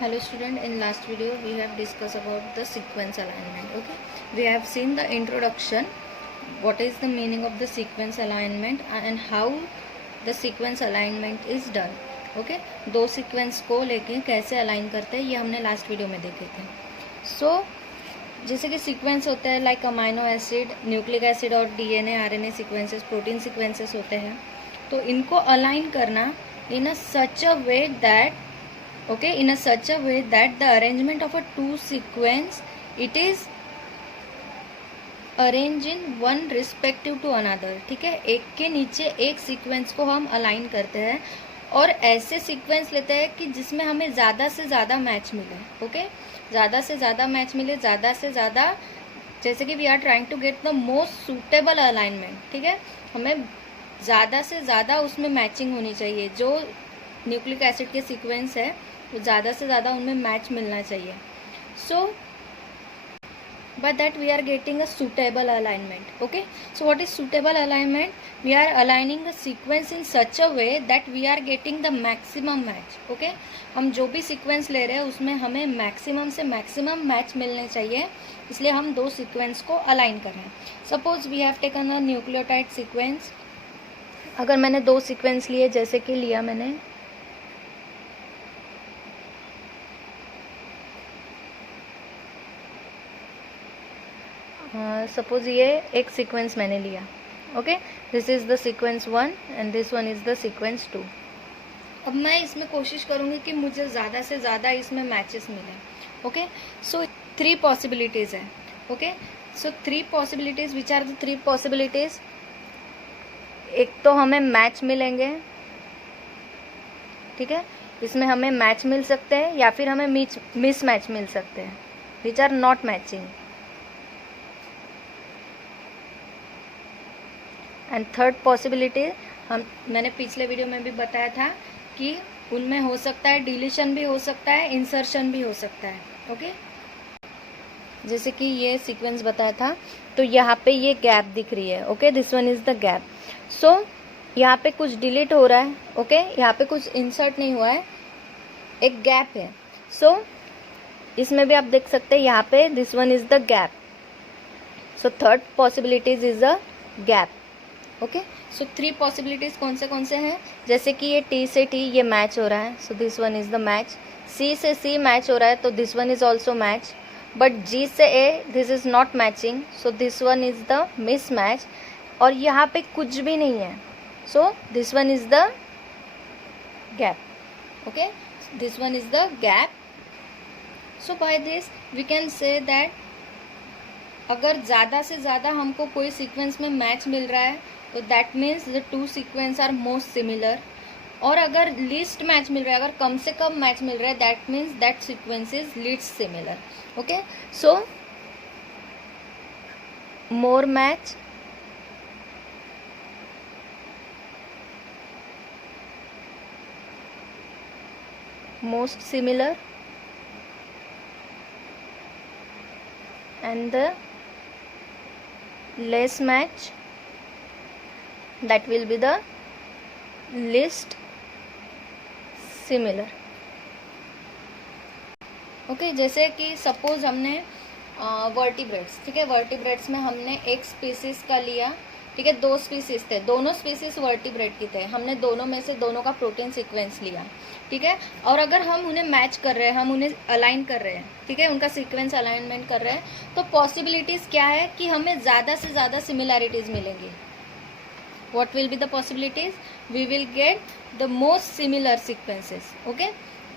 Hello student, in last video we have discussed about the sequence alignment. Okay, we have seen the introduction, what is the meaning of the sequence alignment and how the sequence alignment is done. Okay, दो sequence को लेके कैसे align करते हैं ये हमने last video में देखे थे. So जैसे कि सीक्वेंस होता है like amino acid, nucleic acid और DNA RNA sequences, protein sequences होते हैं. तो इनको अलाइन करना in a such a way that in a such a way that the arrangement of a two sequence it is arranged in one respective to another. ठीक है, एक के नीचे एक सीक्वेंस को हम अलाइन करते हैं और ऐसे सीक्वेंस लेते हैं कि जिसमें हमें ज़्यादा से ज़्यादा मैच मिले. ओके, ज़्यादा से ज़्यादा मैच मिले, ज़्यादा से ज़्यादा, जैसे कि we are trying to get the most suitable alignment. ठीक है, हमें ज़्यादा से ज़्यादा उसमें मैचिंग होनी चाहिए. जो न्यूक्लिक एसिड के सीक्वेंस है तो ज़्यादा से ज़्यादा उनमें मैच मिलना चाहिए. सो by that we are getting a suitable alignment. Okay, so what is suitable alignment? We are aligning the sequence in such a way that we are getting the maximum match. Okay, हम जो भी sequence ले रहे हैं उसमें हमें maximum से maximum match मिलने चाहिए, इसलिए हम दो sequence को align कर रहे हैं. Suppose we have taken a nucleotide sequence. अगर मैंने दो sequence लिए, जैसे कि लिया मैंने सपोज ये एक सीक्वेंस मैंने लिया. Okay, this is the sequence 1 and this one is the sequence 2. अब मैं इसमें कोशिश करूँगी कि मुझे ज़्यादा से ज़्यादा इसमें मैचेस मिले. ओके, सो 3 पॉसिबिलिटीज़ है. Okay, so 3 possibilities. Which are the 3 possibilities? एक तो हमें मैच मिलेंगे. ठीक है, इसमें हमें मैच मिल सकते हैं या फिर हमें मिस मैच मिल सकते हैं, which are not matching. And third possibility, मैंने पिछले वीडियो में भी बताया था कि उनमें हो सकता है डिलीशन भी हो सकता है, इंसर्शन भी हो सकता है. ओके, जैसे कि ये सीक्वेंस बताया था तो यहाँ पे ये गैप दिख रही है. Okay, this one is the gap. So यहाँ पे कुछ डिलीट हो रहा है. ओके, यहाँ पे कुछ इंसर्ट नहीं हुआ है, एक गैप है. सो इसमें भी आप देख सकते हैं यहाँ पे this one is the gap. So third possibilities is a gap. Okay, so 3 possibilities कौन से हैं? जैसे कि ये T से T ये मैच हो रहा है, so this one is the match. C से C मैच हो रहा है तो this one is also match. But G से A this is not matching, so this one is the mismatch. और यहाँ पे कुछ भी नहीं है, so this one is the gap. Okay, this one is the gap. So by this we can say that अगर ज़्यादा से ज़्यादा हमको कोई सीक्वेंस में मैच मिल रहा है तो that means the 2 sequence are most similar. और अगर लीस्ट मैच मिल रहा है, अगर कम से कम मैच मिल रहा है, that means that sequence is least similar. Okay, so more match, most similar and the less match, that will be the least similar. Okay, जैसे कि सपोज हमने वर्टिब्रेट्स, ठीक है, वर्टिब्रेट्स में हमने एक स्पीसीज का लिया. ठीक है, 2 स्पीसीज थे, दोनों स्पीसीज वर्टिब्रेट की थे. हमने दोनों में से दोनों का प्रोटीन सीक्वेंस लिया. ठीक है, और अगर हम उन्हें मैच कर रहे हैं, हम उन्हें अलाइन कर रहे हैं, ठीक है, उनका सीक्वेंस अलाइनमेंट कर रहे हैं, तो पॉसिबिलिटीज़ क्या है कि हमें ज़्यादा से ज़्यादा सिमिलैरिटीज़ मिलेंगी. What will be the possibilities? We will get the most similar sequences. Okay,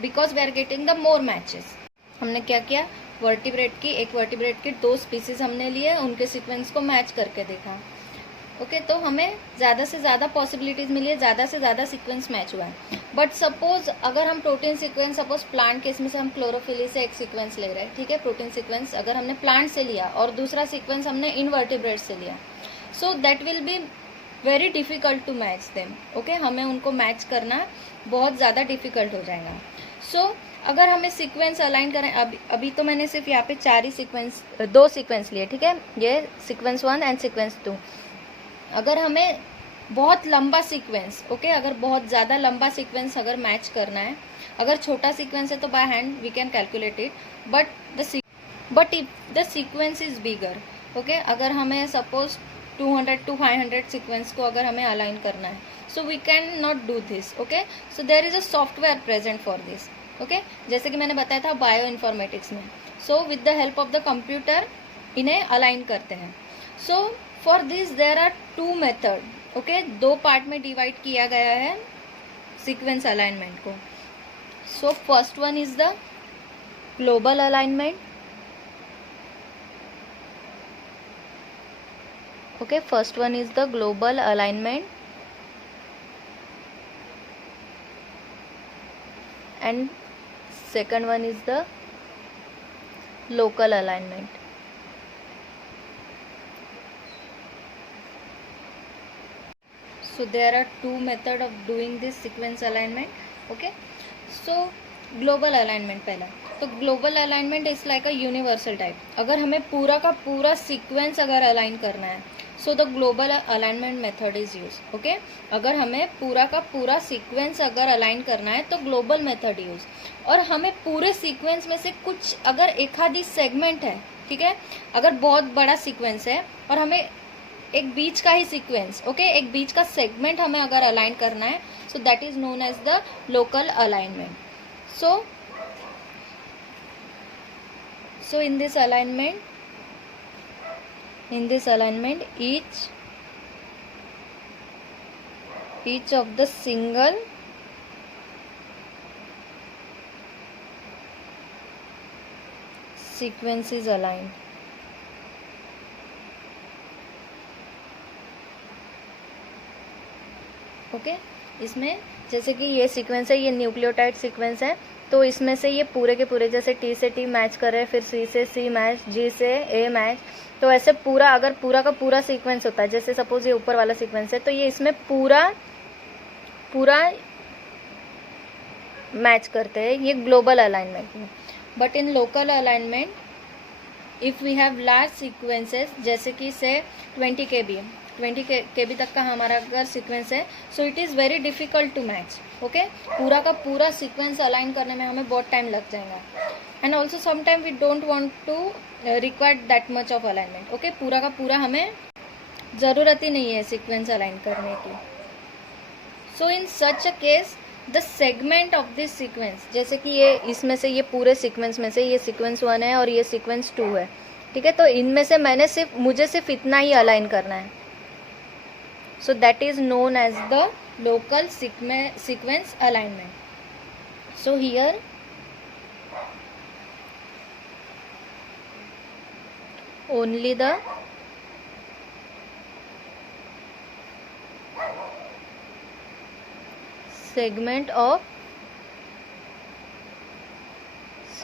because we are getting the more matches. हमने क्या किया, एक वर्टिब्रेट की 2 स्पीसीज हमने लिए, उनके सीक्वेंस को मैच करके देखा. ओके, तो हमें ज़्यादा से ज़्यादा पॉसिबिलिटीज़ मिली है, ज़्यादा से ज़्यादा सीक्वेंस मैच हुआ है. बट सपोज अगर हम protein sequence, suppose plant case में से हम क्लोरोफिली से एक सीक्वेंस ले रहे हैं. ठीक है, प्रोटीन सीक्वेंस अगर हमने प्लांट से लिया और दूसरा सीक्वेंस हमने इनवर्टिब्रेट से लिया, so that will be very difficult to match them. Okay, हमें उनको मैच करना बहुत ज़्यादा डिफ़िकल्ट हो जाएगा. सो अगर हमें सीक्वेंस अलाइन करें, अभी तो मैंने सिर्फ यहाँ पे 2 सीक्वेंस लिए. ठीक है, ये सीक्वेंस 1 एंड सीक्वेंस 2. अगर हमें बहुत लंबा सीक्वेंस, ओके, अगर बहुत ज़्यादा लंबा सीक्वेंस अगर मैच करना है, अगर छोटा सीक्वेंस है तो by hand we can calculate it, but if the sequence is bigger, okay, अगर हमें सपोज 200 to 500 सीक्वेंस को अगर हमें अलाइन करना है, so we can not do this, okay. So there is a software present for this, okay. जैसे कि मैंने बताया था बायो इन्फॉर्मेटिक्स में. So with the help of the computer इन्हें अलाइन करते हैं. So for this there are 2 method, okay. 2 part में डिवाइड किया गया है सीक्वेंस अलाइनमेंट को. So first one is the global alignment, okay. First one is the global alignment and second one is the local alignment. So there are 2 method of doing this sequence alignment, okay. So global alignment पहला, तो global alignment is like a universal type. अगर हमें पूरा का पूरा sequence अगर align करना है, so the global alignment method is use, okay. अगर हमें पूरा का पूरा सीक्वेंस अगर अलाइन करना है तो ग्लोबल मेथड यूज. और हमें पूरे सीक्वेंस में से कुछ अगर एक आधी सेगमेंट है, ठीक है, अगर बहुत बड़ा सीक्वेंस है और हमें एक बीच का ही सीक्वेंस, ओके, एक बीच का सेगमेंट हमें अगर अलाइन करना है, so that is known as the local alignment. So in this alignment, each of the single sequence is aligned. Okay. इसमें जैसे कि ये सीक्वेंस है, ये न्यूक्लियोटाइड सीक्वेंस है, तो इसमें से ये पूरे के पूरे जैसे टी से टी मैच कर रहे हैं, फिर सी से सी मैच, जी से ए मैच, तो ऐसे पूरा अगर पूरा का पूरा सीक्वेंस होता है, जैसे सपोज ये ऊपर वाला सीक्वेंस है, तो ये इसमें पूरा मैच करते हैं, ये ग्लोबल अलाइनमेंट में. But in local alignment if we have large sequences, जैसे कि से 20 kb तक का हमारा अगर सीक्वेंस है, so it is very difficult to match, okay. पूरा का पूरा सीक्वेंस अलाइन करने में हमें बहुत टाइम लग जाएगा. And also sometime we don't want to require that much of alignment, okay. पूरा का पूरा हमें ज़रूरत ही नहीं है सीक्वेंस अलाइन करने की. So in such a case the segment of this sequence, जैसे कि ये इसमें से ये पूरे सीक्वेंस में से ये सीक्वेंस 1 है और ये सीक्वेंस 2 है, ठीक है. तो इनमें से मुझे सिर्फ इतना ही अलाइन करना है. So that is known as the local sequence alignment. So here only the segment of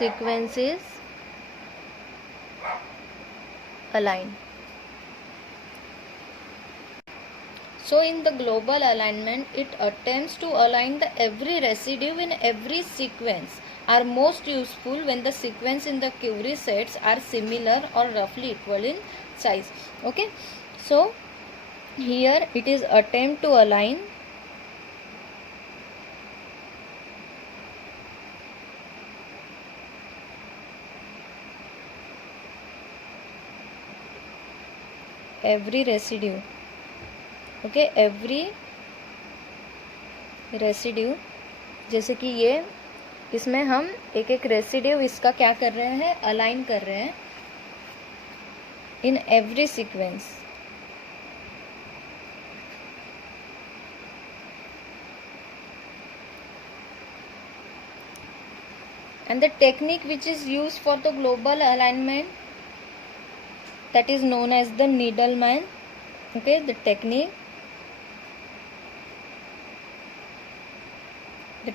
sequence is aligned. So in the global alignment, it attempts to align the every residue in every sequence are most useful when the sequence in the query sets are similar or roughly equal in size. Okay, so here it is attempt to align every residue, okay, every residue, जैसे कि ये इसमें हम एक एक residue इसका क्या कर रहे हैं, अलाइन कर रहे हैं in every sequence. And the technique which is used for the global alignment, that is known as the Needleman. Okay, the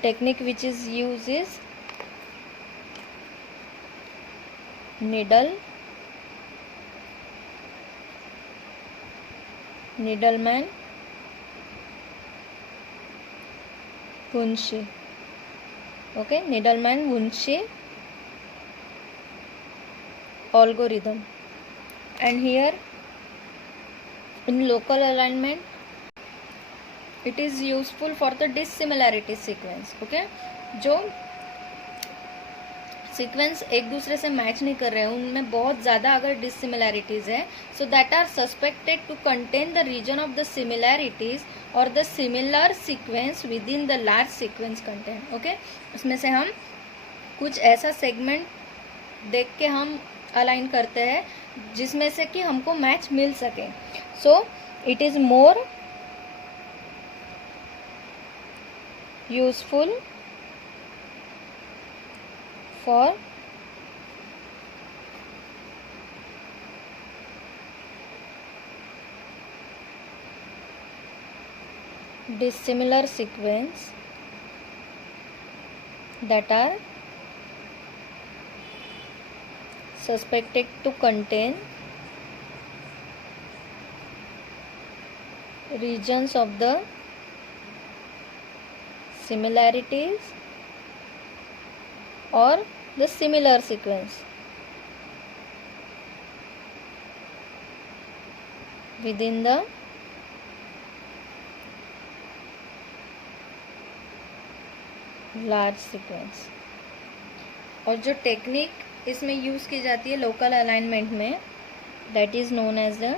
technique which is used is Needleman Wunsch. Okay, Needleman Wunsch algorithm. And here in local alignment it is useful for the dissimilarity sequence. Okay, जो sequence एक दूसरे से match नहीं कर रहे हैं, उनमें बहुत ज़्यादा अगर डिसिमिलैरिटीज़ है, so that are suspected to contain the region of the similarities और the similar sequence within the large sequence content. Okay, उसमें से हम कुछ ऐसा सेगमेंट देख के हम अलाइन करते हैं जिसमें से कि हमको मैच मिल सके। सो it is more useful for dissimilar sequence that are suspected to contain regions of the similarities or the similar sequence within the large sequence. और जो टेक्निक इसमें यूज़ की जाती है लोकल अलाइनमेंट में, that is known as the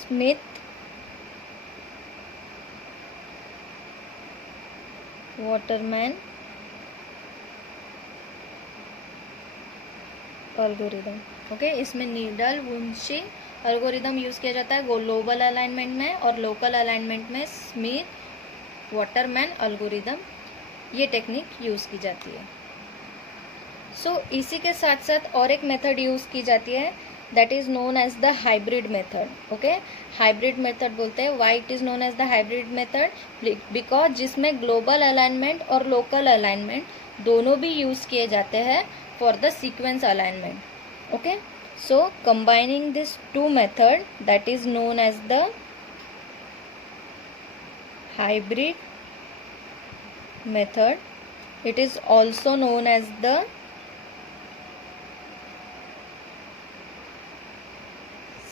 Smith Waterman algorithm. Okay, इसमें Needle Wunsch algorithm use किया जाता है ग्लोबल अलाइनमेंट में, और लोकल अलाइनमेंट में स्मिथ वाटरमैन एल्गोरिदम, ये टेक्निक यूज़ की जाती है। सो इसी के साथ साथ और एक मेथड यूज़ की जाती है, that is known as the hybrid method. Okay, hybrid method बोलते हैं। Why it is known as the hybrid method? Because जिसमें ग्लोबल अलाइनमेंट और लोकल अलाइनमेंट दोनों भी यूज़ किए जाते हैं for the sequence alignment. Okay, so combining this two method, that is known as the hybrid method. It is also known as the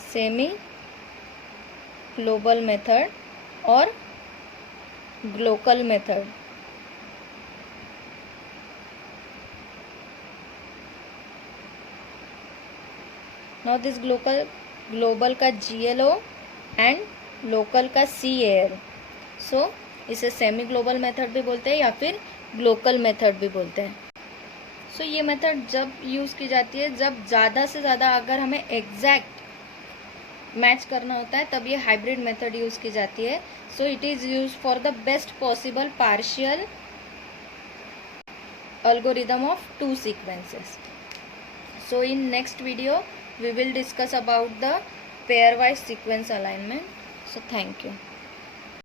semi-global method or glocal method. Now this global का GLO and local का CAL. So इसे semi global method भी बोलते हैं या फिर Glocal method भी बोलते हैं. सो ये मेथड जब यूज़ की जाती है जब ज़्यादा से ज़्यादा अगर हमें एग्जैक्ट मैच करना होता है तब ये हाइब्रिड मेथड यूज़ की जाती है. So it is use for the best possible partial algorithm of two sequences. So in next video we will discuss about the pairwise sequence alignment. So thank you.